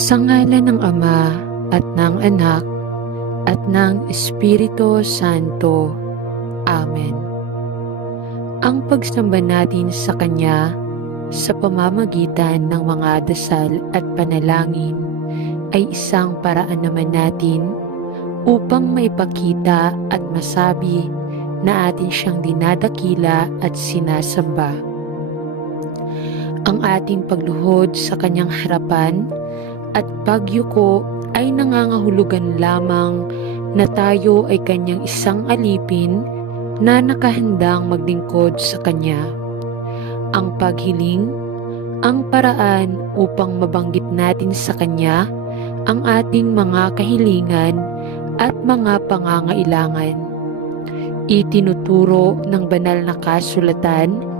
Sa ngalan ng Ama at ng Anak at ng Espiritu Santo. Amen. Ang pagsamba natin sa Kanya sa pamamagitan ng mga dasal at panalangin ay isang paraan naman natin upang maipakita at masabi na atin siyang dinadakila at sinasamba. Ang ating pagluhod sa Kanyang harapan at pagyuko ay nangangahulugan lamang na tayo ay Kanyang isang alipin na nakahandang maglingkod sa Kanya. Ang paghiling, ang paraan upang mabanggit natin sa Kanya ang ating mga kahilingan at mga pangangailangan. Itinuturo ng banal na kasulatan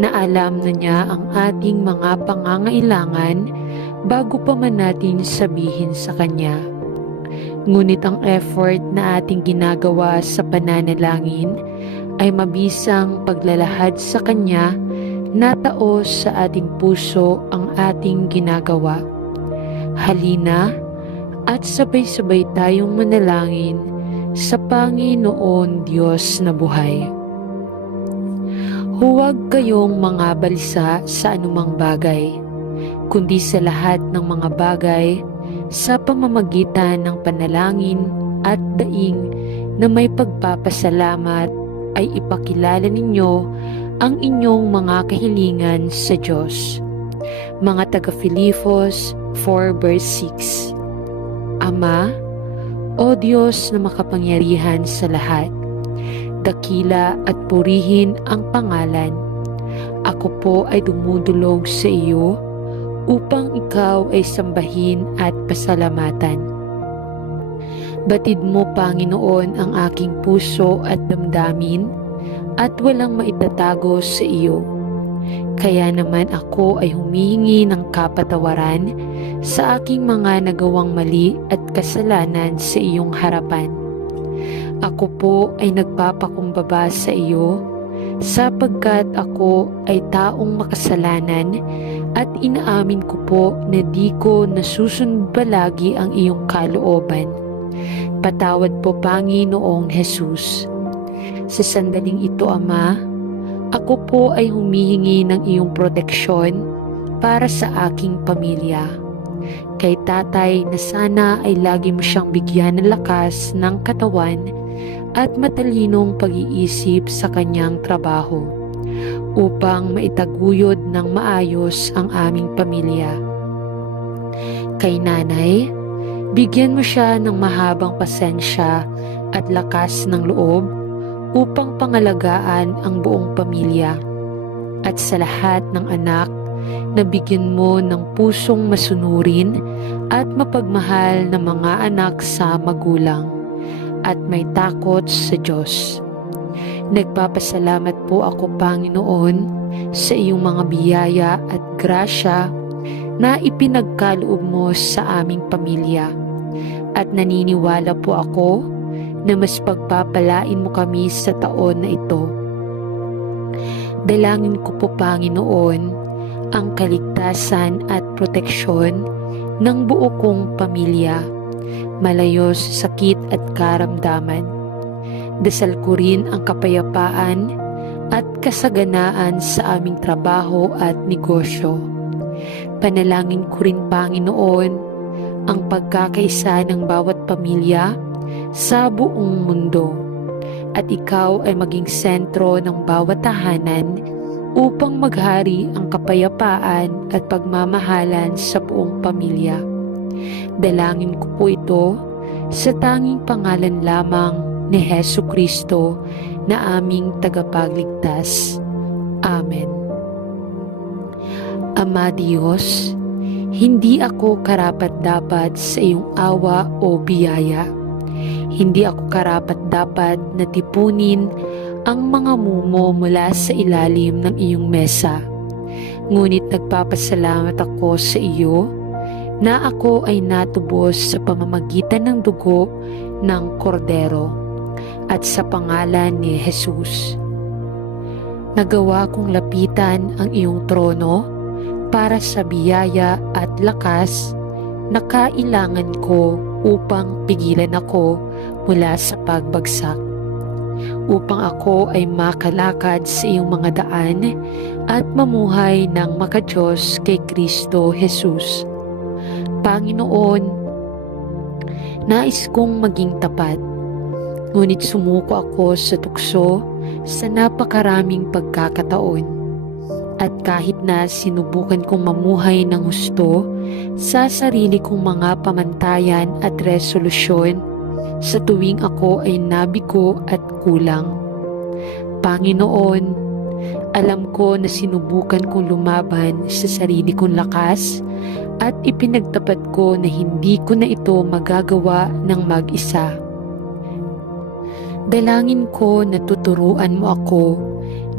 na alam na niya ang ating mga pangangailangan bago pa man natin sabihin sa Kanya. Ngunit ang effort na ating ginagawa sa pananalangin ay mabisang paglalahad sa Kanya na taos sa ating puso ang ating ginagawa. Halina at sabay-sabay tayong manalangin sa Panginoon Diyos na buhay. Huwag kayong mga balisa sa anumang bagay, kundi sa lahat ng mga bagay sa pamamagitan ng panalangin at daing na may pagpapasalamat ay ipakilala ninyo ang inyong mga kahilingan sa Diyos. Mga taga-Filipos 4 verse 6. Ama, O Diyos na makapangyarihan sa lahat, dakila at purihin ang pangalan. Ako po ay dumudulog sa iyo upang ikaw ay sambahin at pasalamatan. Batid mo, Panginoon, ang aking puso at damdamin at walang maitatago sa iyo. Kaya naman ako ay humihingi ng kapatawaran sa aking mga nagawang mali at kasalanan sa iyong harapan. Ako po ay nagpapakumbaba sa iyo sapagkat ako ay taong makasalanan at inaamin ko po na di ko nasusunod palagi ang iyong kalooban. Patawad po, Panginoong Jesus. Sa sandaling ito, Ama, ako po ay humihingi ng iyong proteksyon para sa aking pamilya. Kay tatay na sana ay lagi mo siyang bigyan ng lakas ng katawan at matalinong pag-iisip sa kanyang trabaho upang maitaguyod ng maayos ang aming pamilya. Kay nanay, bigyan mo siya ng mahabang pasensya at lakas ng loob upang pangalagaan ang buong pamilya. At sa lahat ng anak, nabigyan mo ng pusong masunurin at mapagmahal na mga anak sa magulang at may takot sa Diyos. Nagpapasalamat po ako, Panginoon, sa iyong mga biyaya at grasya na ipinagkaloob mo sa aming pamilya. At naniniwala po ako na mas pagpapalain mo kami sa taon na ito. Dalangin ko po, Panginoon, ang kaligtasan at proteksyon ng buo kong pamilya, malayo sa sakit at karamdaman. Dasal ko rin ang kapayapaan at kasaganaan sa aming trabaho at negosyo. Panalangin ko rin, Panginoon, ang pagkakaisa ng bawat pamilya sa buong mundo at ikaw ay maging sentro ng bawat tahanan upang maghari ang kapayapaan at pagmamahalan sa buong pamilya. Dalangin ko po ito sa tanging pangalan lamang ni Hesu Kristo na aming tagapagligtas. Amen. Ama Diyos, hindi ako karapat-dapat sa iyong awa o biyaya. Hindi ako karapat-dapat na tipunin ang mga mumo mula sa ilalim ng iyong mesa. Ngunit nagpapasalamat ako sa iyo na ako ay natubos sa pamamagitan ng dugo ng kordero at sa pangalan ni Jesus. Nagawa kong lapitan ang iyong trono para sa biyaya at lakas na kailangan ko upang pigilan ako mula sa pagbagsak, upang ako ay makalakad sa iyong mga daan at mamuhay ng makadiyos kay Kristo Jesus. Panginoon, nais kong maging tapat, ngunit sumuko ako sa tukso sa napakaraming pagkakataon. At kahit na sinubukan kong mamuhay ng husto sa sarili kong mga pamantayan at resolusyon, sa tuwing ako ay nabigo at kulang. Panginoon, alam ko na sinubukan kong lumaban sa sarili kong lakas at ipinagtapat ko na hindi ko na ito magagawa ng mag-isa. Dalangin ko na tuturuan mo ako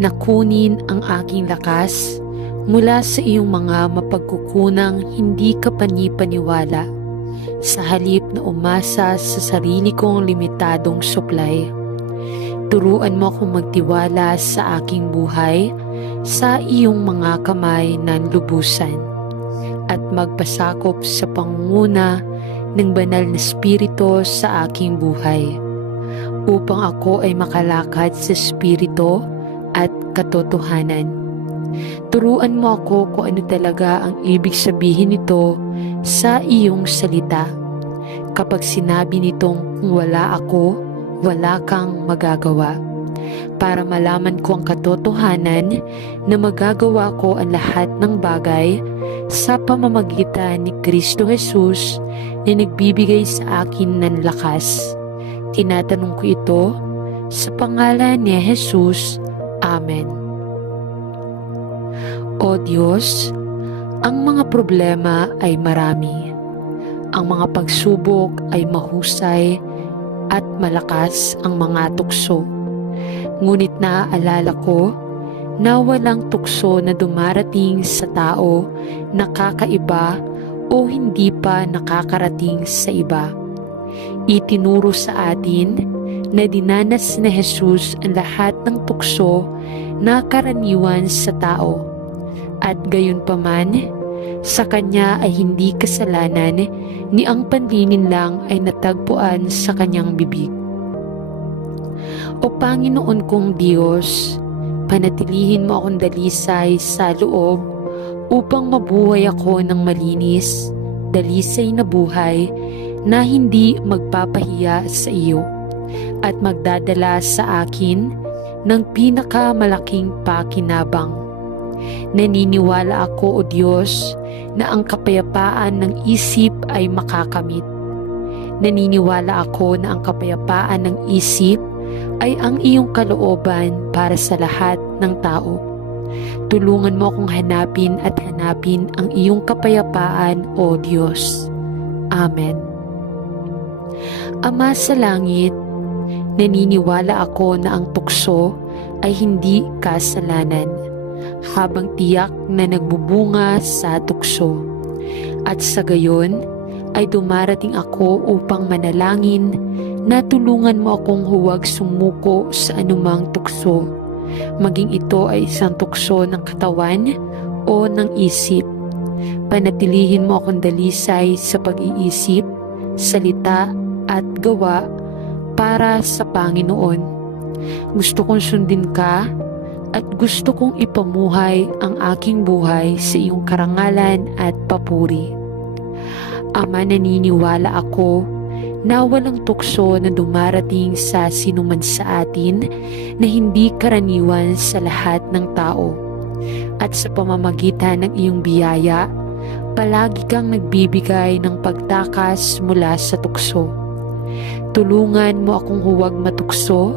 na kunin ang aking lakas mula sa iyong mga mapagkukunang hindi kapani-paniwala, sa halip na umasa sa sarili kong limitadong supply. Turuan mo akong magtiwala sa aking buhay sa iyong mga kamay ng lubusan at magpasakop sa pangunguna ng banal na spirito sa aking buhay, upang ako ay makalakad sa spirito at katotohanan. Turuan mo ako kung ano talaga ang ibig sabihin nito sa iyong salita. Kapag sinabi nitong kung wala ako, wala kang magagawa, para malaman ko ang katotohanan na magagawa ko ang lahat ng bagay sa pamamagitan ni Kristo Jesus na nagbibigay sa akin ng lakas. Tinatanong ko ito sa pangalan ni Jesus. Amen. O Diyos, ang mga problema ay marami. Ang mga pagsubok ay mahusay at malakas ang mga tukso. Ngunit naaalala ko na walang tukso na dumarating sa tao na kakaiba o hindi pa nakakarating sa iba. Itinuro sa atin na dinanas ni Jesus ang lahat ng tukso na karaniwan sa tao, at gayunpaman, sa kanya ay hindi kasalanan ni ang panlinin lang ay natagpuan sa kanyang bibig. O Panginoon kong Diyos, panatilihin mo akong dalisay sa loob upang mabuhay ako ng malinis, dalisay na buhay na hindi magpapahiya sa iyo at magdadala sa akin ng pinakamalaking pakinabang. Naniniwala ako, O Diyos, na ang kapayapaan ng isip ay makakamit. Naniniwala ako na ang kapayapaan ng isip ay ang iyong kalooban para sa lahat ng tao. Tulungan mo akong hanapin at hanapin ang iyong kapayapaan, O Diyos. Amen. Ama sa langit, naniniwala ako na ang tukso ay hindi kasalanan, habang tiyak na nagbubunga sa tukso. At sa gayon ay dumarating ako upang manalangin na tulungan mo akong huwag sumuko sa anumang tukso, maging ito ay isang tukso ng katawan o ng isip. Panatilihin mo akong dalisay sa pag-iisip, salita at gawa para sa Panginoon. Gusto kong sundin ka at gusto kong ipamuhay ang aking buhay sa iyong karangalan at papuri. Ama, naniniwala ako na walang tukso na dumarating sa sinuman sa atin na hindi karaniwan sa lahat ng tao. At sa pamamagitan ng iyong biyaya, palagi kang nagbibigay ng pagtakas mula sa tukso. Tulungan mo akong huwag matukso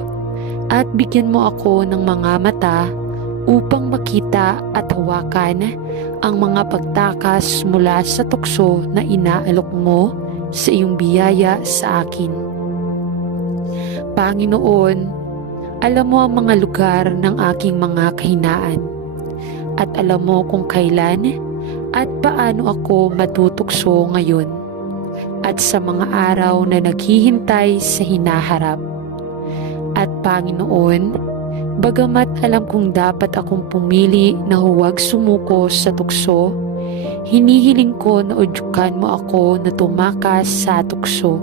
at bigyan mo ako ng mga mata upang makita at hawakan ang mga pagtakas mula sa tukso na inaalok mo sa iyong biyaya sa akin. Panginoon, alam mo ang mga lugar ng aking mga kahinaan at alam mo kung kailan at paano ako matutukso ngayon at sa mga araw na naghihintay sa hinaharap. At Panginoon, bagamat alam kong dapat akong pumili na huwag sumuko sa tukso, hinihiling ko na udyukan mo ako na tumakas sa tukso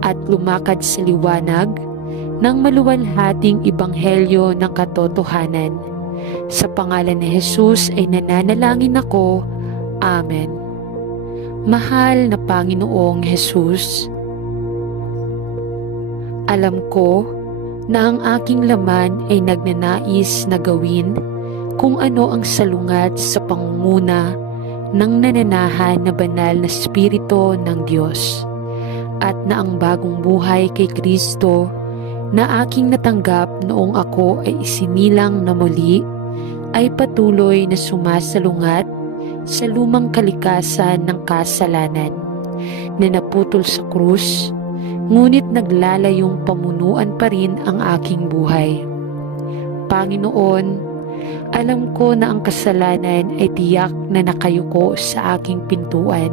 at lumakad sa liwanag ng maluwalhating ebanghelyo ng katotohanan. Sa pangalan ni Jesus ay nananalangin ako. Amen. Mahal na Panginoong Jesus, alam ko na ang aking laman ay nagnanais na gawin kung ano ang salungat sa pangunguna ng nananahan na banal na Espiritu ng Diyos, at na ang bagong buhay kay Kristo na aking natanggap noong ako ay isinilang na muli ay patuloy na sumasalungat sa lumang kalikasan ng kasalanan na naputol sa krus, ngunit naglalayong pamunuan pa rin ang aking buhay. Panginoon, alam ko na ang kasalanan ay tiyak na nakayuko sa aking pintuan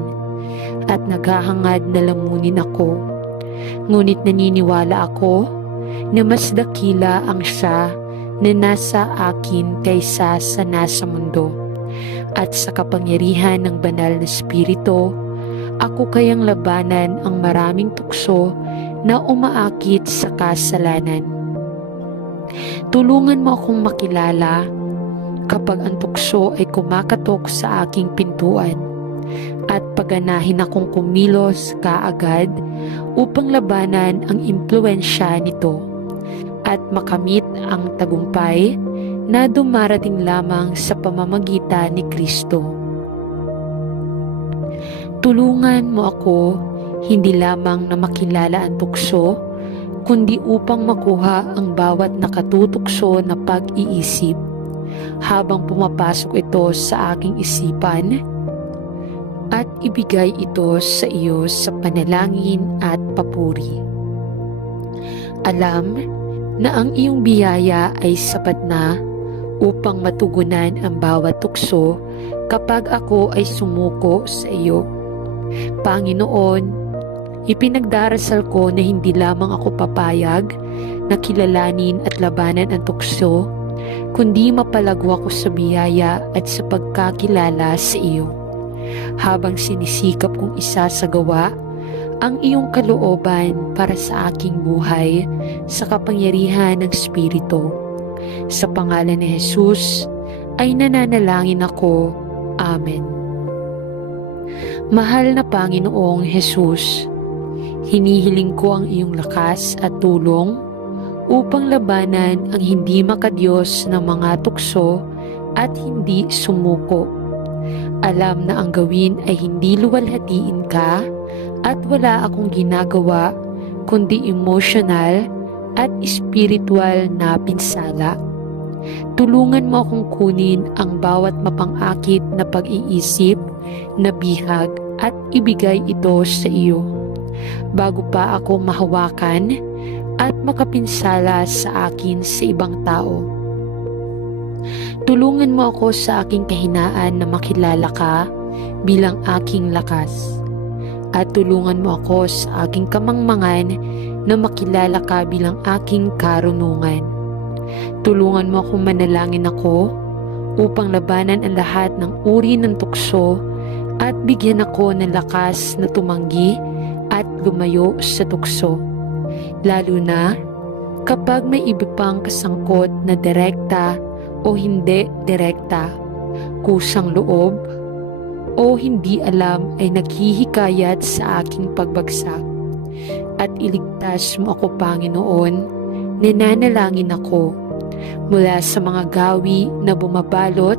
at naghahangad na lamunin ako. Ngunit naniniwala ako na mas dakila ang siya na nasa akin kaysa sa nasa mundo. At sa kapangyarihan ng banal na Espiritu, ako kayang labanan ang maraming tukso na umaakit sa kasalanan. Tulungan mo akong makilala kapag ang tukso ay kumakatok sa aking pintuan, at paganahin akong kumilos kaagad upang labanan ang impluensya nito at makamit ang tagumpay na dumarating lamang sa pamamagitan ni Kristo. Tulungan mo ako hindi lamang na makilala ang tukso, kundi upang makuha ang bawat nakatutukso na pag-iisip habang pumapasok ito sa aking isipan, at ibigay ito sa iyo sa panalangin at papuri. Alam na ang iyong biyaya ay sapat na upang matugunan ang bawat tukso kapag ako ay sumuko sa iyo. Panginoon, ipinagdarasal ko na hindi lamang ako papayag na kilalanin at labanan ang tukso, kundi mapalago ako sa biyaya at sa pagkakilala sa iyo. Habang sinisikap kong isasagawa ang iyong kalooban para sa aking buhay sa kapangyarihan ng Espiritu. Sa pangalan ni Jesus ay nananalangin ako. Amen. Mahal na Panginoong Jesus, hinihiling ko ang iyong lakas at tulong upang labanan ang hindi makadiyos ng mga tukso at hindi sumuko. Alam na ang gawin ay hindi luwalhatiin ka at wala akong ginagawa kundi emosyonal at espiritual na pinsala. Tulungan mo akong kunin ang bawat mapang-akit na pag-iisip, na bihag at ibigay ito sa iyo bago pa ako mahawakan at makapinsala sa akin sa ibang tao. Tulungan mo ako sa aking kahinaan na makilala ka bilang aking lakas, at tulungan mo ako sa aking kamangmangan na makilala ka bilang aking karunungan. Tulungan mo akong manalangin ako upang labanan ang lahat ng uri ng tukso at bigyan ako ng lakas na tumanggi at lumayo sa tukso, lalo na kapag may iba pang kasangkot na direkta o hindi direkta, kusang loob o hindi alam ay naghihikayat sa aking pagbagsak. At iligtas mo ako, Panginoon, nananalangin ako mula sa mga gawi na bumabalot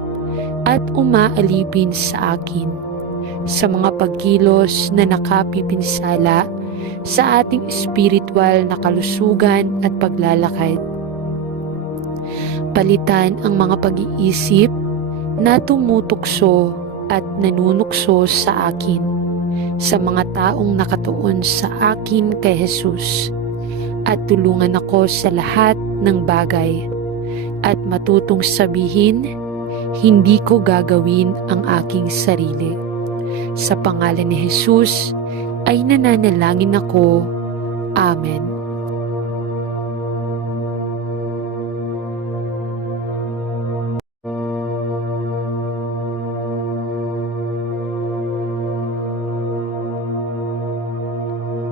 at umaalipin sa akin, sa mga pagkilos na nakapipinsala sa ating espiritual na kalusugan at paglalakad. Palitan ang mga pag-iisip na tumutukso at nanunukso sa akin, sa mga taong nakatuon sa akin kay Jesus, at tulungan ako sa lahat ng bagay at matutong sabihin, hindi ko gagawin ang aking sarili. Sa pangalan ni Jesus ay nananalangin ako. Amen.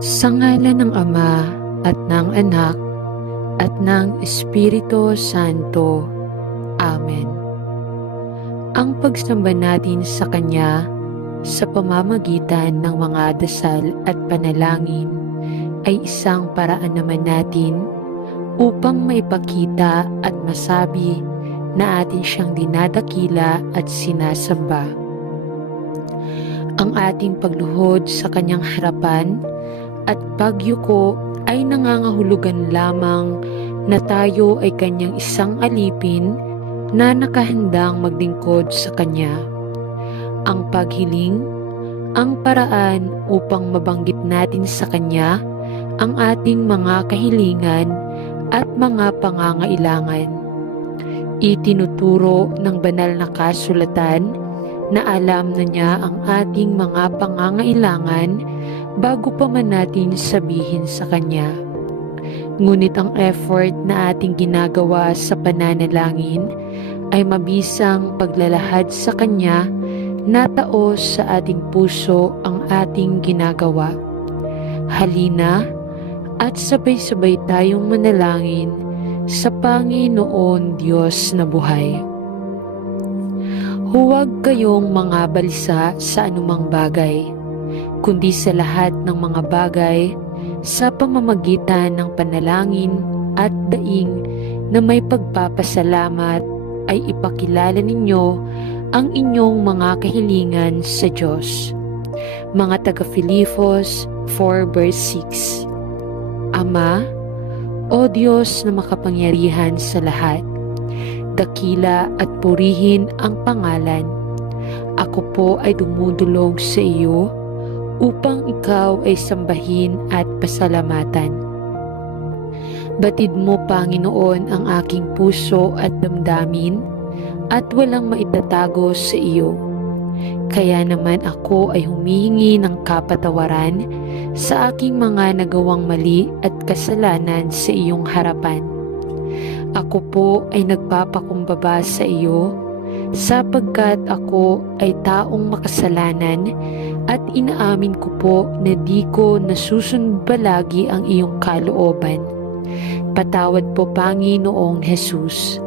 Sa ngalan ng Ama at ng Anak at ng Espiritu Santo. Amen. Ang pagsamba natin sa Kanya sa pamamagitan ng mga dasal at panalangin ay isang paraan naman natin upang maipakita at masabi na atin siyang dinadakila at sinasamba. Ang ating pagluhod sa Kanyang harapan at pagyuko ay nangangahulugan lamang na tayo ay Kanyang isang alipin na nakahandang maglingkod sa Kanya. Ang paghiling, ang paraan upang mabanggit natin sa Kanya ang ating mga kahilingan at mga pangangailangan. Itinuturo ng banal na kasulatan na alam na niya ang ating mga pangangailangan bago pa man natin sabihin sa Kanya. Ngunit ang effort na ating ginagawa sa pananalangin ay mabisang paglalahad sa Kanya na taos sa ating puso ang ating ginagawa. Halina at sabay-sabay tayong manalangin sa Panginoon Diyos na buhay. Huwag kayong mga balisa sa anumang bagay, kundi sa lahat ng mga bagay sa pamamagitan ng panalangin at daing na may pagpapasalamat ay ipakilala ninyo ang inyong mga kahilingan sa Diyos. Mga taga-Filipos 4 verse 6. Ama, O Diyos na makapangyarihan sa lahat, dakila at purihin ang pangalan. Ako po ay dumudulog sa iyo upang ikaw ay sambahin at pasalamatan. Batid mo, Panginoon, ang aking puso at damdamin at walang maitatago sa iyo. Kaya naman ako ay humihingi ng kapatawaran sa aking mga nagawang mali at kasalanan sa iyong harapan. Ako po ay nagpapakumbaba sa iyo sapagkat ako ay taong makasalanan at inaamin ko po na di ko nasusunod palagi ang iyong kalooban. Patawad po, Panginoong Jesus.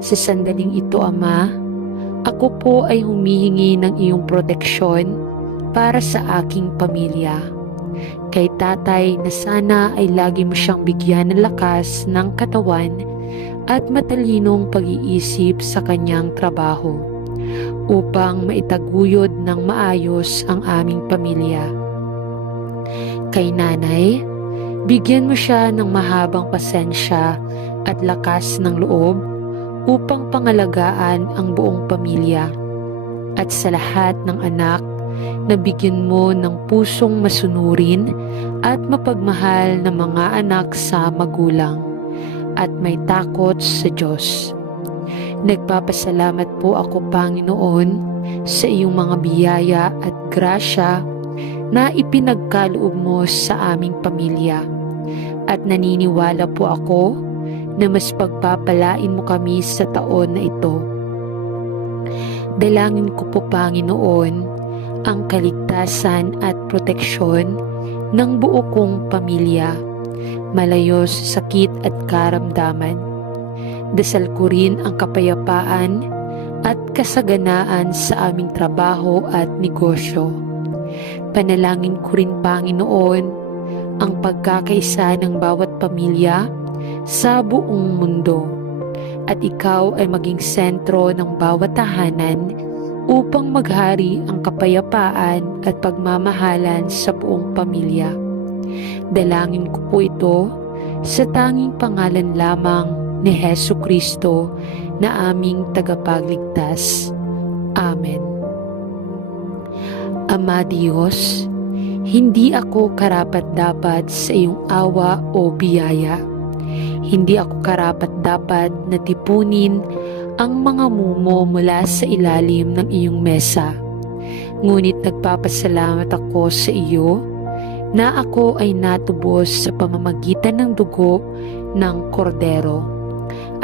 Sa sandaling ito, Ama, ako po ay humihingi ng iyong proteksyon para sa aking pamilya. Kay tatay na sana ay lagi mo siyang bigyan ng lakas ng katawan at matalinong pag-iisip sa kanyang trabaho upang maitaguyod ng maayos ang aming pamilya. Kay nanay, bigyan mo siya ng mahabang pasensya at lakas ng loob upang pangalagaan ang buong pamilya. At sa lahat ng anak, nabigyan mo ng pusong masunurin at mapagmahal na mga anak sa magulang at may takot sa Diyos. Nagpapasalamat po ako, Panginoon, sa iyong mga biyaya at grasya na ipinagkaloob mo sa aming pamilya. At naniniwala po ako na mas pagpapalain mo kami sa taon na ito. Dalangin ko po, Panginoon, ang kaligtasan at proteksyon ng buo kong pamilya, malayo sa sakit at karamdaman. Dasal ko rin ang kapayapaan at kasaganaan sa aming trabaho at negosyo. Panalangin ko rin, Panginoon, ang pagkakaisa ng bawat pamilya sa buong mundo at ikaw ay maging sentro ng bawat tahanan upang maghari ang kapayapaan at pagmamahalan sa buong pamilya. Dalangin ko po ito sa tanging pangalan lamang ni Hesu Kristo na aming tagapagligtas. Amen. Ama Diyos, hindi ako karapat-dapat sa iyong awa o biyaya. Hindi ako karapat-dapat na tipunin ang mga mumo mula sa ilalim ng iyong mesa. Ngunit nagpapasalamat ako sa iyo na ako ay natubos sa pamamagitan ng dugo ng kordero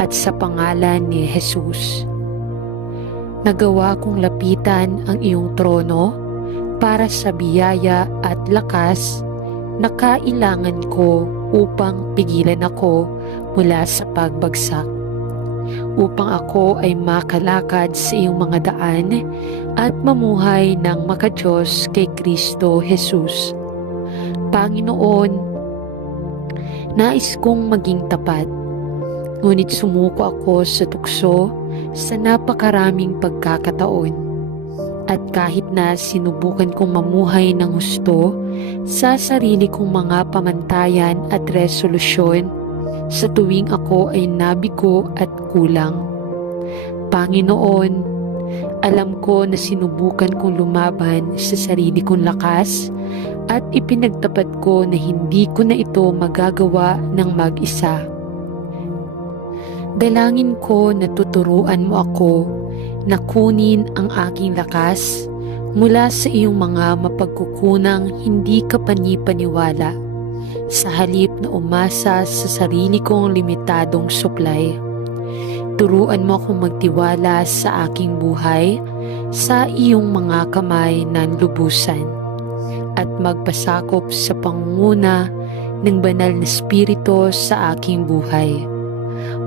at sa pangalan ni Jesus. Nagawa kong lapitan ang iyong trono para sa biyaya at lakas na kailangan ko upang pigilan ako mula sa pagbagsak, upang ako ay makalakad sa iyong mga daan at mamuhay ng makadiyos kay Kristo Jesus. Panginoon, nais kong maging tapat, ngunit sumuko ako sa tukso sa napakaraming pagkakataon. At kahit na sinubukan kong mamuhay ng husto sa sarili kong mga pamantayan at resolusyon, sa tuwing ako ay nabigo at kulang. Panginoon, alam ko na sinubukan kong lumaban sa sarili kong lakas at ipinagtapat ko na hindi ko na ito magagawa ng mag-isa. Dalangin ko na tuturuan mo ako na kunin ang aking lakas mula sa iyong mga mapagkukunang hindi ka panipaniwala, sa halip na umasa sa sarili kong limitadong supply. Turuan mo akong magtiwala sa aking buhay sa iyong mga kamay ng lubusan at magpasakop sa pangunguna ng banal na spirito sa aking buhay,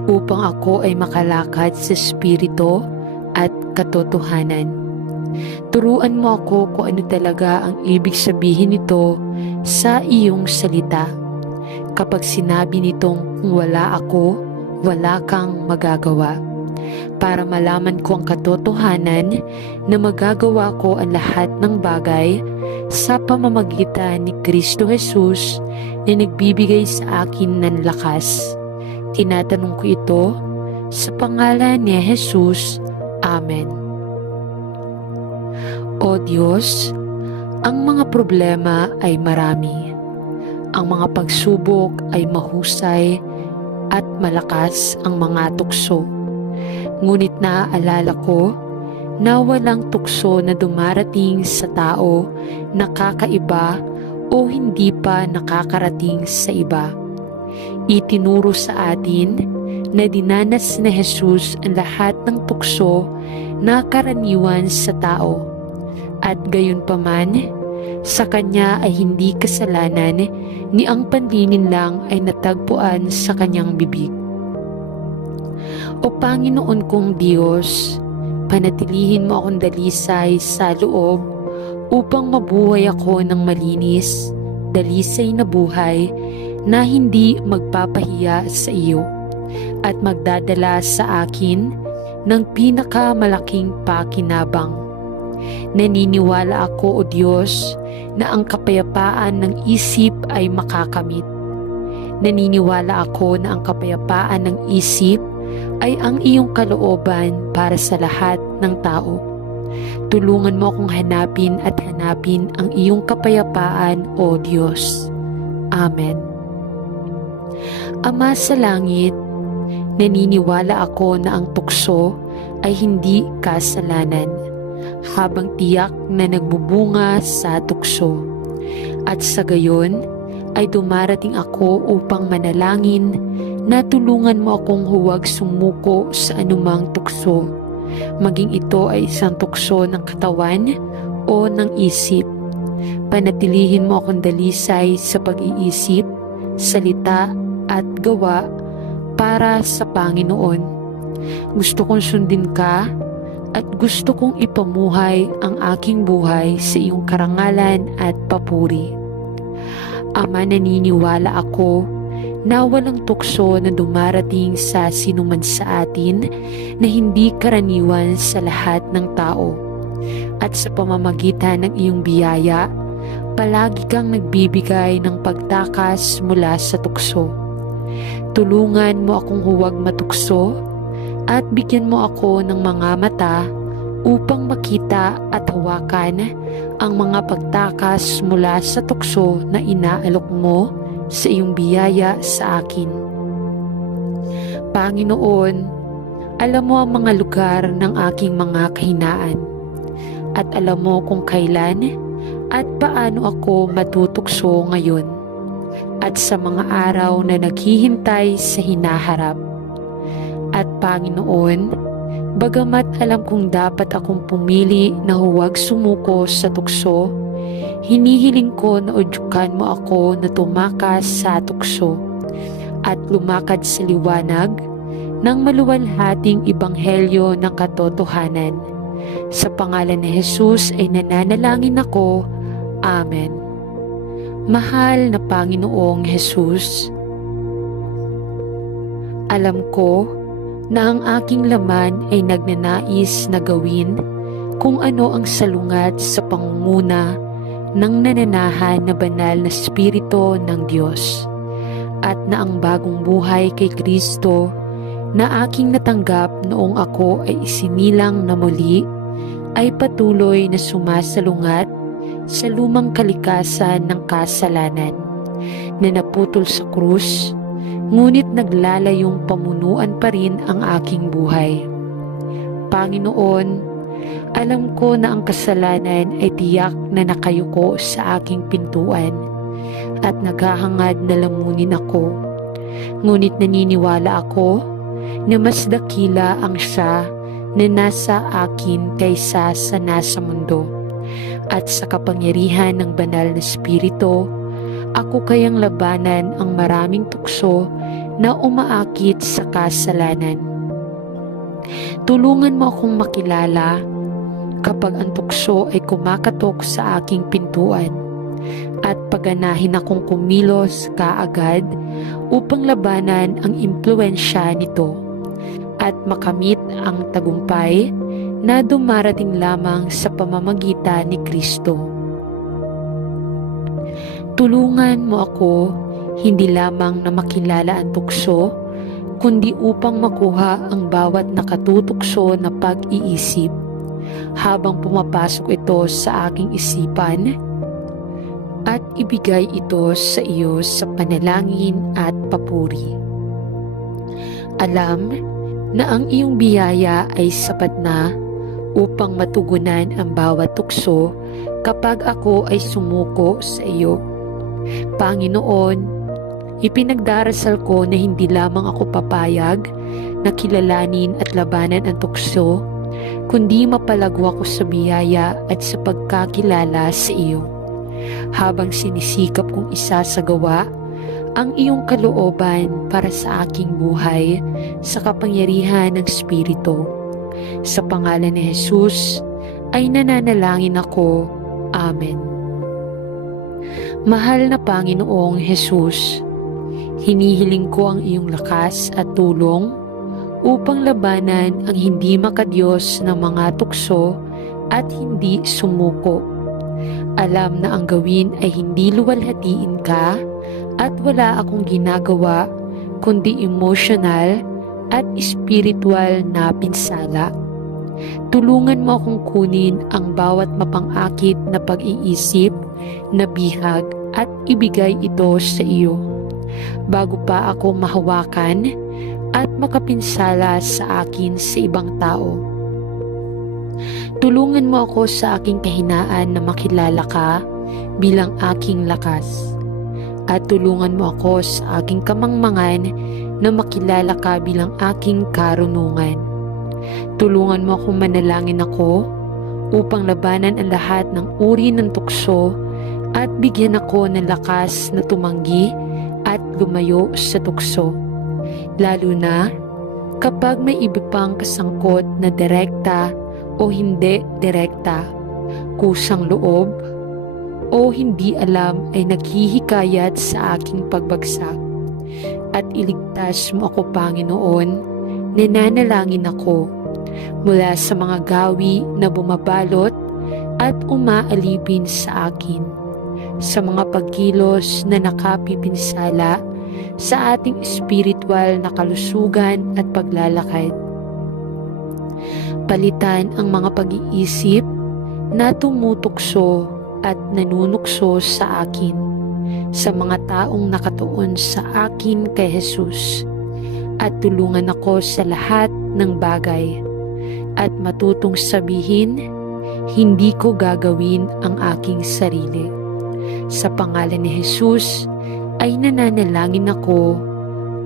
upang ako ay makalakad sa spirito at katotohanan. Turuan mo ako kung ano talaga ang ibig sabihin nito sa iyong salita. Kapag sinabi nitong kung wala ako, wala kang magagawa. Para malaman ko ang katotohanan na magagawa ko ang lahat ng bagay sa pamamagitan ni Kristo Jesus na nagbibigay sa akin ng lakas. Tinatanong ko ito sa pangalan ni Jesus. Amen. O Diyos, ang mga problema ay marami. Ang mga pagsubok ay mahusay at malakas ang mga tukso. Ngunit naaalala ko na walang tukso na dumarating sa tao na kakaiba o hindi pa nakakarating sa iba. Itinuro sa atin na dinanas ni Jesus ang lahat ng tukso na karaniwan sa tao. At gayon paman, sa kanya ay hindi kasalanan ni ang panlinin lang ay natagpuan sa kanyang bibig. O Panginoon kong Diyos, panatilihin mo akong dalisay sa loob upang mabuhay ako ng malinis, dalisay na buhay na hindi magpapahiya sa iyo at magdadala sa akin ng pinakamalaking pakinabang. Naniniwala ako, O Diyos, na ang kapayapaan ng isip ay makakamit. Naniniwala ako na ang kapayapaan ng isip ay ang iyong kalooban para sa lahat ng tao. Tulungan mo akong hanapin at hanapin ang iyong kapayapaan, O Diyos. Amen. Ama sa langit, naniniwala ako na ang tukso ay hindi kasalanan, habang tiyak na nagbubunga sa tukso. At sa gayon ay dumarating ako upang manalangin na tulungan mo akong huwag sumuko sa anumang tukso, maging ito ay isang tukso ng katawan o ng isip. Panatilihin mo akong dalisay sa pag-iisip, salita at gawa para sa Panginoon. Gusto kong sundin ka at gusto kong ipamuhay ang aking buhay sa iyong karangalan at papuri. Ama, naniniwala ako na walang tukso na dumarating sa sinuman sa atin na hindi karaniwan sa lahat ng tao. At sa pamamagitan ng iyong biyaya, palagi kang nagbibigay ng pagtakas mula sa tukso. Tulungan mo akong huwag matukso at bigyan mo ako ng mga mata upang makita at hawakan ang mga pagtakas mula sa tukso na inaalok mo sa iyong biyaya sa akin. Panginoon, alam mo ang mga lugar ng aking mga kahinaan at alam mo kung kailan at paano ako matutukso ngayon at sa mga araw na naghihintay sa hinaharap. At Panginoon, bagamat alam kong dapat akong pumili na huwag sumuko sa tukso, Hinihiling ko na udyukan mo ako na tumakas sa tukso at lumakad sa liwanag ng maluwalhating ibanghelyo ng katotohanan. Sa pangalan ni Jesus ay nananalangin ako. Amen. Mahal na Panginoong Jesus, alam ko na ang aking laman ay nagnanais na gawin kung ano ang salungat sa pangunguna ng nananahan na banal na Espiritu ng Diyos, at na ang bagong buhay kay Kristo na aking natanggap noong ako ay isinilang na muli ay patuloy na sumasalungat sa lumang kalikasan ng kasalanan na naputol sa krus, ngunit naglalayong pamunuan pa rin ang aking buhay. Panginoon, alam ko na ang kasalanan ay tiyak na nakayuko sa aking pintuan at naghahangad na lamunin ako. Ngunit naniniwala ako na mas dakila ang siya na nasa akin kaysa sa nasa mundo. At sa kapangyarihan ng banal na Espiritu, ako kayang labanan ang maraming tukso na umaakit sa kasalanan. Tulungan mo akong makilala kapag ang tukso ay kumakatok sa aking pintuan, at paganahin akong kumilos kaagad upang labanan ang impluensya nito at makamit ang tagumpay na dumarating lamang sa pamamagitan ni Kristo. Tulungan mo ako hindi lamang na makilala ang tukso, kundi upang makuha ang bawat nakatutukso na pag-iisip habang pumapasok ito sa aking isipan, at ibigay ito sa iyo sa panalangin at papuri. Alam na ang iyong biyaya ay sapat na upang matugunan ang bawat tukso kapag ako ay sumuko sa iyo. Panginoon, ipinagdarasal ko na hindi lamang ako papayag na kilalanin at labanan ang tukso, kundi mapalago ako sa biyaya at sa pagkakilala sa iyo. Habang sinisikap kong isasagawa ang iyong kalooban para sa aking buhay sa kapangyarihan ng Espiritu. Sa pangalan ni Jesus ay nananalangin ako. Amen. Mahal na Panginoong Jesus, hinihiling ko ang iyong lakas at tulong upang labanan ang hindi makadiyos ng mga tukso at hindi sumuko. Alam na ang gawin ay hindi luwalhatiin ka at wala akong ginagawa kundi emotional at spiritual na pinsala. Tulungan mo akong kunin ang bawat mapang-akit na pag-iisip na bihag at ibigay ito sa iyo bago pa ako mahawakan at makapinsala sa akin sa ibang tao. Tulungan mo ako sa aking kahinaan na makilala ka bilang aking lakas, at tulungan mo ako sa aking kamangmangan na makilala ka bilang aking karunungan. Tulungan mo akong manalangin ako upang labanan ang lahat ng uri ng tukso at bigyan ako ng lakas na tumanggi at lumayo sa tukso, lalo na kapag may iba pang kasangkot na direkta o hindi direkta, kusang loob o hindi alam ay naghihikayat sa aking pagbagsak. At iligtas mo ako, Panginoon, nananalangin ako mula sa mga gawi na bumabalot at umaalipin sa akin, sa mga pagkilos na nakapipinsala sa ating espiritual na kalusugan at paglalakad. Palitan ang mga pag-iisip na tumutukso at nanunukso sa akin, sa mga taong nakatuon sa akin kay Jesus, at tulungan ako sa lahat ng bagay at matutong sabihin, hindi ko gagawin ang aking sarili. Sa pangalan ni Jesus ay nananalangin ako.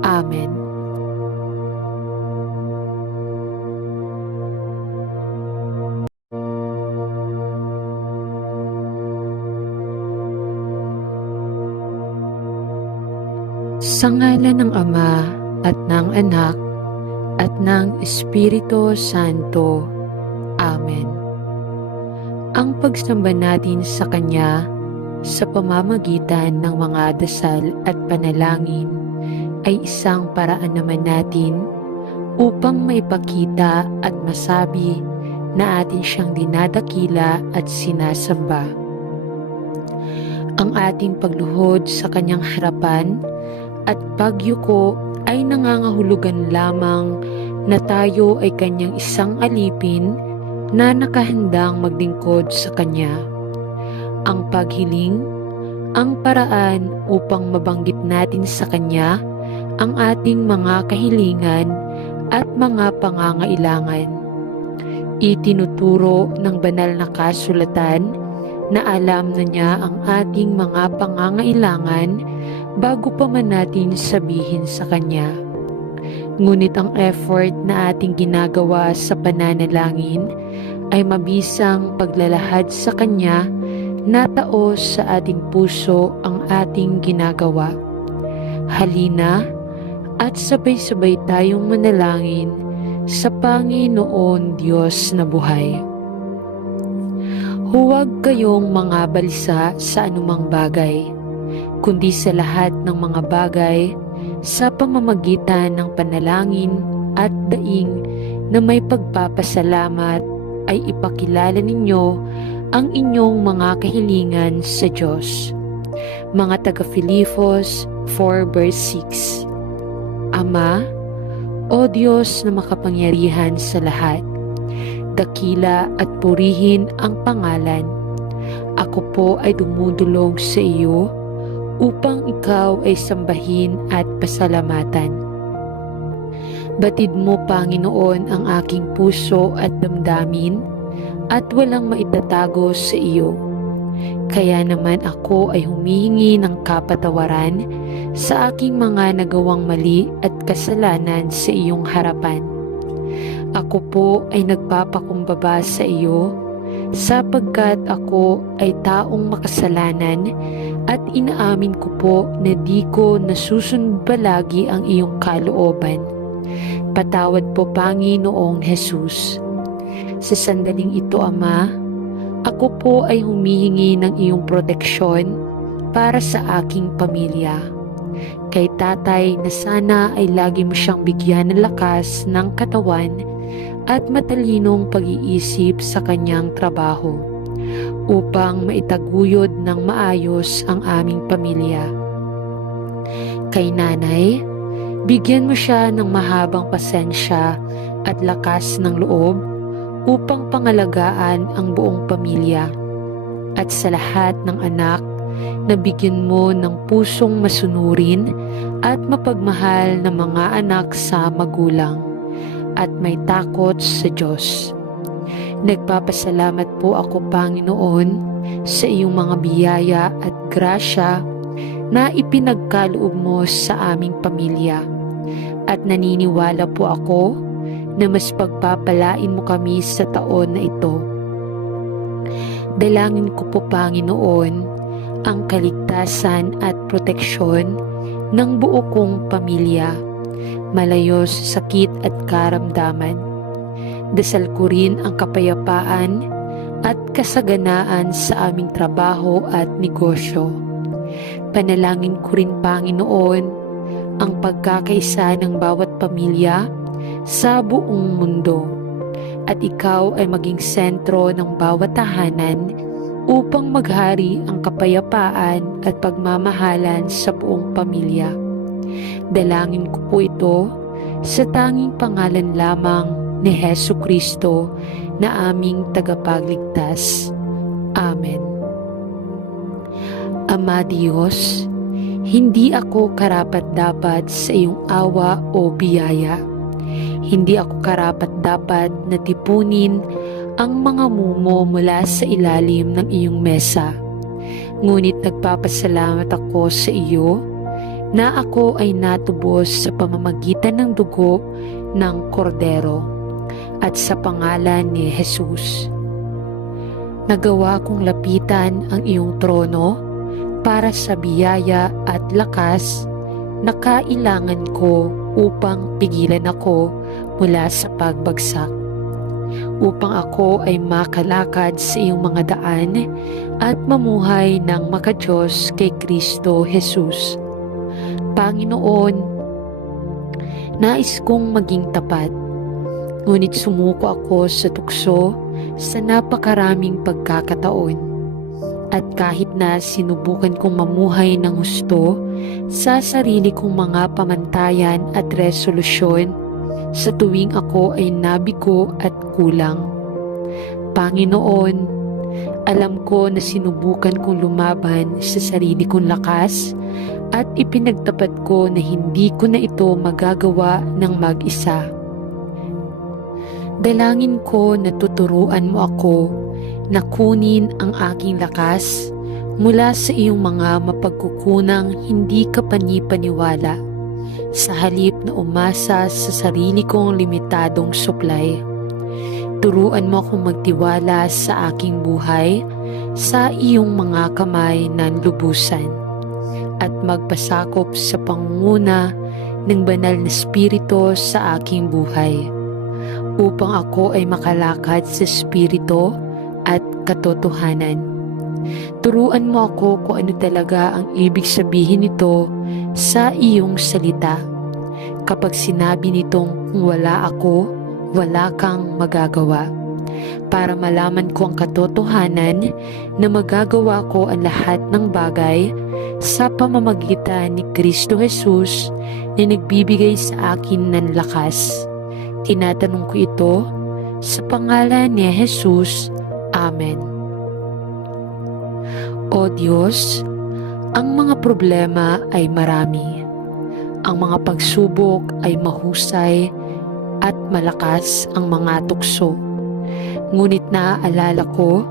Amen. Sa ngalan ng Ama at ng Anak at ng Espiritu Santo. Amen. Ang pagsamba natin sa Kanya sa pamamagitan ng mga dasal at panalangin ay isang paraan naman natin upang maipakita at masabi na atin siyang dinadakila at sinasamba. Ang ating pagluhod sa Kanyang harapan at pagyuko ay nangangahulugan lamang na tayo ay Kanyang isang alipin na nakahandang maglingkod sa Kanya. Ang paghiling, ang paraan upang mabanggit natin sa Kanya ang ating mga kahilingan at mga pangangailangan. Itinuturo ng banal na kasulatan na alam na niya ang ating mga pangangailangan bago pa man natin sabihin sa Kanya. Ngunit ang effort na ating ginagawa sa pananalangin ay mabisang paglalahad sa Kanya na taos sa ating puso ang ating ginagawa. Halina at sabay-sabay tayong manalangin sa Panginoon Diyos na buhay. Huwag kayong mga balisa sa anumang bagay, kundi sa lahat ng mga bagay sa pamamagitan ng panalangin at daing na may pagpapasalamat ay ipakilala ninyo ang inyong mga kahilingan sa Diyos. Mga taga-Filipos 4 verse 6. Ama, O Diyos na makapangyarihan sa lahat, dakila at purihin ang pangalan. Ako po ay dumudulog sa iyo upang ikaw ay sambahin at pasalamatan. Batid mo, Panginoon, ang aking puso at damdamin at walang maitatago sa iyo. Kaya naman ako ay humihingi ng kapatawaran sa aking mga nagawang mali at kasalanan sa iyong harapan. Ako po ay nagpapakumbaba sa iyo sapagkat ako ay taong makasalanan at inaamin ko po na di ko nasusunod palagi ang iyong kalooban. Patawad po, Panginoong Jesus. Sa sandaling ito, Ama, ako po ay humihingi ng iyong proteksyon para sa aking pamilya. Kay tatay na sana ay lagi mo siyang bigyan ng lakas ng katawan at matalinong pag-iisip sa kanyang trabaho upang maitaguyod ng maayos ang aming pamilya. Kay nanay, bigyan mo siya ng mahabang pasensya at lakas ng loob upang pangalagaan ang buong pamilya. At sa lahat ng anak, nabigyan mo ng pusong masunurin at mapagmahal na mga anak sa magulang at may takot sa Diyos. Nagpapasalamat po ako, Panginoon, sa iyong mga biyaya at grasya na ipinagkaloob mo sa aming pamilya. At naniniwala po ako na mas pagpapalain mo kami sa taon na ito. Dalangin ko po, Panginoon, ang kaligtasan at proteksyon ng buo kong pamilya, malayo sa sakit at karamdaman. Dasal ko rin ang kapayapaan at kasaganaan sa aming trabaho at negosyo. Panalangin ko rin, Panginoon, ang pagkakaisa ng bawat pamilya sa buong mundo at ikaw ay maging sentro ng bawat tahanan upang maghari ang kapayapaan at pagmamahalan sa buong pamilya. Dalangin ko po ito sa tanging pangalan lamang ni Hesu Kristo na aming tagapagligtas. Amen. Ama Diyos, hindi ako karapat-dapat sa iyong awa o biyaya. Hindi ako karapat-dapat na tipunin ang mga mumo mula sa ilalim ng iyong mesa. Ngunit nagpapasalamat ako sa iyo na ako ay natubos sa pamamagitan ng dugo ng kordero at sa pangalan ni Jesus. Nagawa kong lapitan ang iyong trono para sa biyaya at lakas na kailangan ko upang pigilan ako mula sa pagbagsak, upang ako ay makalakad sa iyong mga daan at mamuhay ng makadiyos kay Kristo Jesus. Panginoon, nais kong maging tapat, ngunit sumuko ako sa tukso sa napakaraming pagkakataon. At kahit na sinubukan kong mamuhay ng husto sa sarili kong mga pamantayan at resolusyon, sa tuwing ako ay nabigo at kulang. Panginoon, alam ko na sinubukan kong lumaban sa sarili kong lakas at ipinagtapat ko na hindi ko na ito magagawa ng mag-isa. Dalangin ko na tuturuan mo ako na kunin ang aking lakas mula sa iyong mga mapagkukunang hindi ka panipaniwala, sa halip na umasa sa sarili kong limitadong supply. Turuan mo akong magtiwala sa aking buhay sa iyong mga kamay ng lubusan at magpasakop sa pangunguna ng banal na spirito sa aking buhay, upang ako ay makalakad sa spirito at katotohanan. Turuan mo ako kung ano talaga ang ibig sabihin nito sa iyong salita. Kapag sinabi nitong wala ako, wala kang magagawa. Para malaman ko ang katotohanan na magagawa ko ang lahat ng bagay sa pamamagitan ni Kristo Jesus na nagbibigay sa akin ng lakas. Tinatanong ko ito sa pangalan ni Jesus. Amen. O Diyos, ang mga problema ay marami. Ang mga pagsubok ay mahusay at malakas ang mga tukso. Ngunit naaalala ko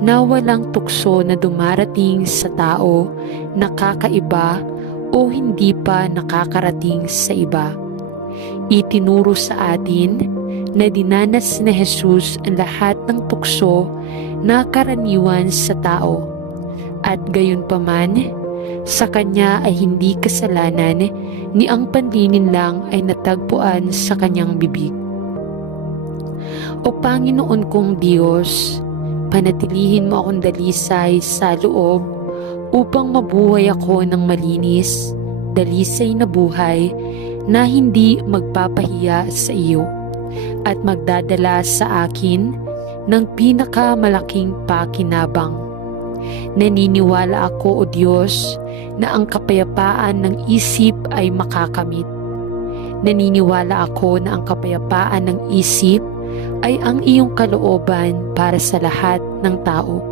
na walang tukso na dumarating sa tao na kakaiba o hindi pa nakakarating sa iba. Itinuro sa atin na dinanas ni Jesus ang lahat ng tukso na karaniwan sa tao, at gayon paman, sa kanya ay hindi kasalanan ni ang panlinin lang ay natagpuan sa kanyang bibig. O Panginoon kong Diyos, panatilihin mo akong dalisay sa loob upang mabuhay ako ng malinis, dalisay na buhay na hindi magpapahiya sa iyo at magdadala sa akin ng pinakamalaking pakinabang. Naniniwala ako, O Diyos, na ang kapayapaan ng isip ay makakamit. Naniniwala ako na ang kapayapaan ng isip ay ang iyong kalooban para sa lahat ng tao.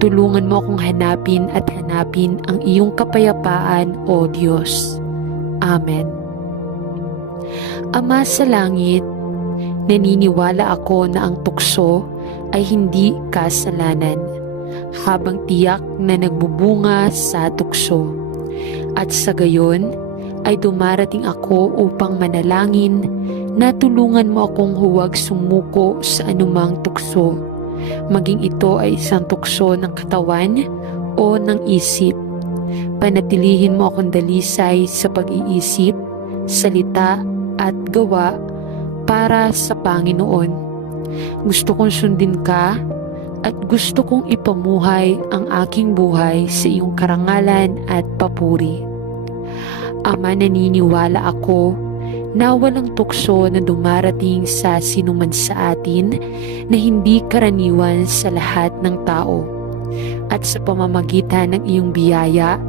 Tulungan mo akong hanapin at hanapin ang iyong kapayapaan, O Diyos. Amen. Ama sa langit, naniniwala ako na ang tukso ay hindi kasalanan, habang tiyak na nagbubunga sa tukso. At sa gayon ay dumarating ako upang manalangin na tulungan mo akong huwag sumuko sa anumang tukso, maging ito ay isang tukso ng katawan o ng isip. Panatilihin mo akong dalisay sa pag-iisip, salita at gawa para sa Panginoon. Gusto kong sundin ka at gusto kong ipamuhay ang aking buhay sa iyong karangalan at papuri. Ama, naniniwala ako na walang tukso na dumarating sa sinuman sa atin na hindi karaniwan sa lahat ng tao. At sa pamamagitan ng iyong biyaya,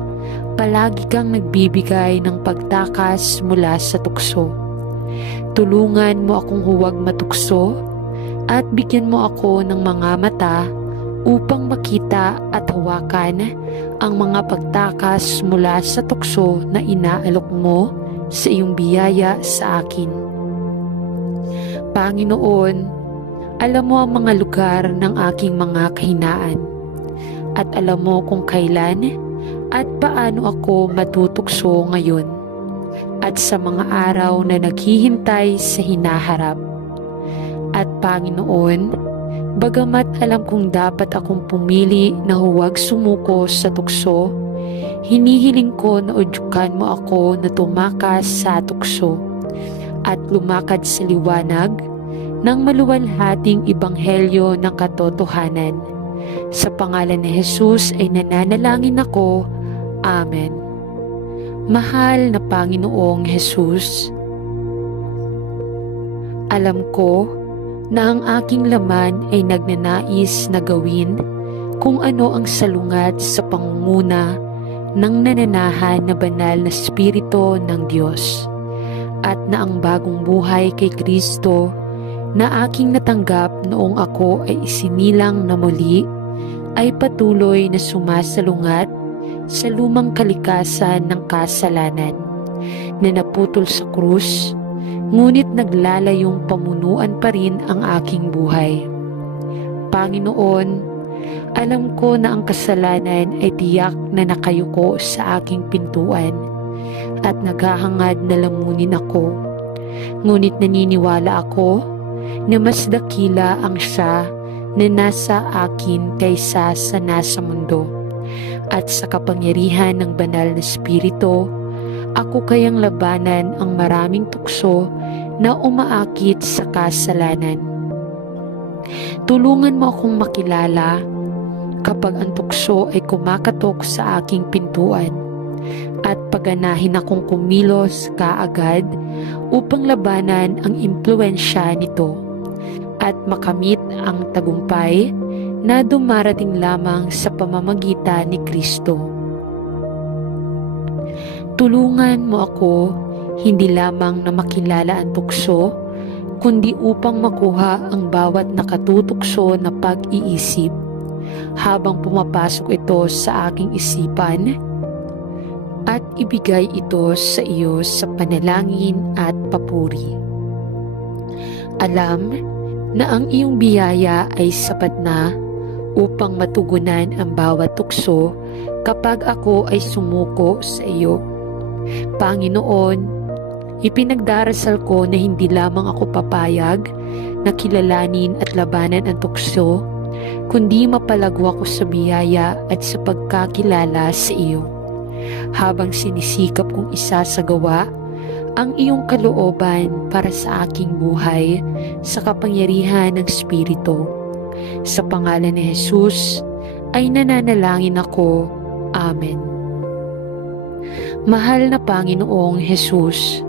palagi kang nagbibigay ng pagtakas mula sa tukso. Tulungan mo akong huwag matukso at bigyan mo ako ng mga mata upang makita at hawakan ang mga pagtakas mula sa tukso na inaalok mo sa iyong biyaya sa akin. Panginoon, alam mo ang mga lugar ng aking mga kahinaan at alam mo kung kailan at paano ako matutukso ngayon at sa mga araw na naghihintay sa hinaharap. At Panginoon, bagamat alam kong dapat akong pumili na huwag sumuko sa tukso, hinihiling ko na udyukan mo ako na tumakas sa tukso at lumakad sa liwanag ng maluwalhating ibanghelyo ng katotohanan. Sa pangalan ni Jesus ay nananalangin ako. Amen. Mahal na Panginoong Jesus, alam ko na ang aking laman ay nagnanais na gawin kung ano ang salungat sa pangunguna ng nananahan na banal na Espiritu ng Diyos, at na ang bagong buhay kay Kristo na aking natanggap noong ako ay isinilang na muli ay patuloy na sumasalungat sa lumang kalikasan ng kasalanan na naputol sa krus, ngunit naglalayong pamunuan pa rin ang aking buhay. Panginoon, alam ko na ang kasalanan ay tiyak na nakayuko sa aking pintuan at naghahangad na lamunin ako. Ngunit naniniwala ako na mas dakila ang siya na nasa akin kaysa sa nasa mundo. At sa kapangyarihan ng banal na Espiritu, ako kayang labanan ang maraming tukso na umaakit sa kasalanan. Tulungan mo akong makilala kapag ang tukso ay kumakatok sa aking pintuan, at paganahin akong kumilos kaagad upang labanan ang impluensya nito at makamit ang tagumpay na dumarating lamang sa pamamagitan ni Kristo. Tulungan mo ako hindi lamang na makilala ang tukso, kundi upang makuha ang bawat nakatutukso na pag-iisip habang pumapasok ito sa aking isipan, at ibigay ito sa iyo sa panalangin at papuri. Alam na ang iyong biyaya ay sapat na upang matugunan ang bawat tukso kapag ako ay sumuko sa iyo. Panginoon, ipinagdarasal ko na hindi lamang ako papayag na kilalanin at labanan ang tukso, kundi mapalagwa ko sa biyaya at sa pagkakilala sa iyo. Habang sinisikap kong isasagawa ang iyong kalooban para sa aking buhay sa kapangyarihan ng Espiritu. Sa pangalan ni Jesus ay nananalangin ako. Amen. Mahal na Panginoong Jesus,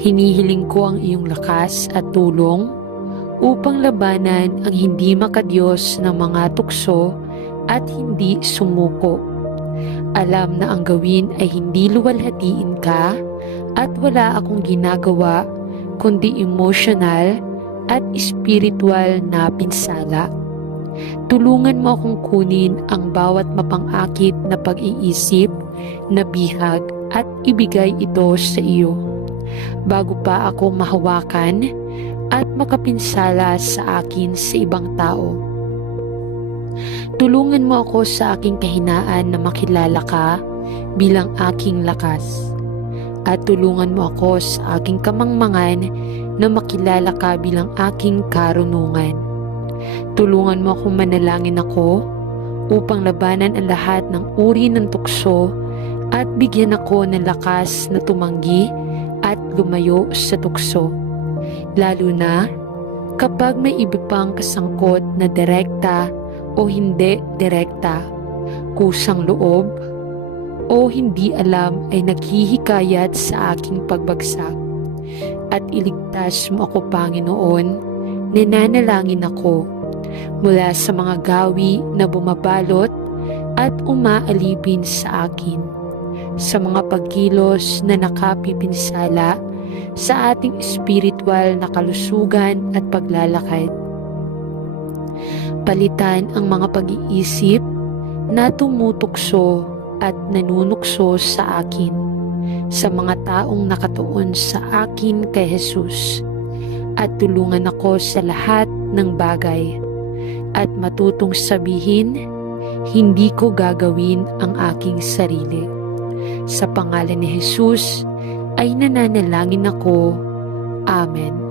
hinihiling ko ang iyong lakas at tulong upang labanan ang hindi makadiyos ng mga tukso at hindi sumuko. Alam na ang gawin ay hindi luwalhatiin ka at wala akong ginagawa kundi emotional at spiritual na pinsala. Tulungan mo akong kunin ang bawat mapang-akit na pag-iisip, na bihag, at ibigay ito sa iyo bago pa ako mahawakan at makapinsala sa akin sa ibang tao. Tulungan mo ako sa aking kahinaan na makilala ka bilang aking lakas, at tulungan mo ako sa aking kamangmangan na makilala ka bilang aking karunungan. Tulungan mo akong manalangin ako upang labanan ang lahat ng uri ng tukso at bigyan ako ng lakas na tumanggi at lumayo sa tukso. Lalo na kapag may iba pang kasangkot na direkta o hindi direkta, kusang loob o hindi alam ay naghihikayat sa aking pagbagsak. At iligtas mo ako, Panginoon, nananalangin ako mula sa mga gawi na bumabalot at umaalipin sa akin, sa mga pagkilos na nakapipinsala sa ating espiritual na kalusugan at paglalakad. Palitan ang mga pag-iisip na tumutukso at nanunukso sa akin, sa mga taong nakatuon sa akin kay Jesus, at tulungan ako sa lahat ng bagay at matutong sabihin, hindi ko gagawin ang aking sarili. Sa pangalan ni Jesus ay nananalangin ako. Amen.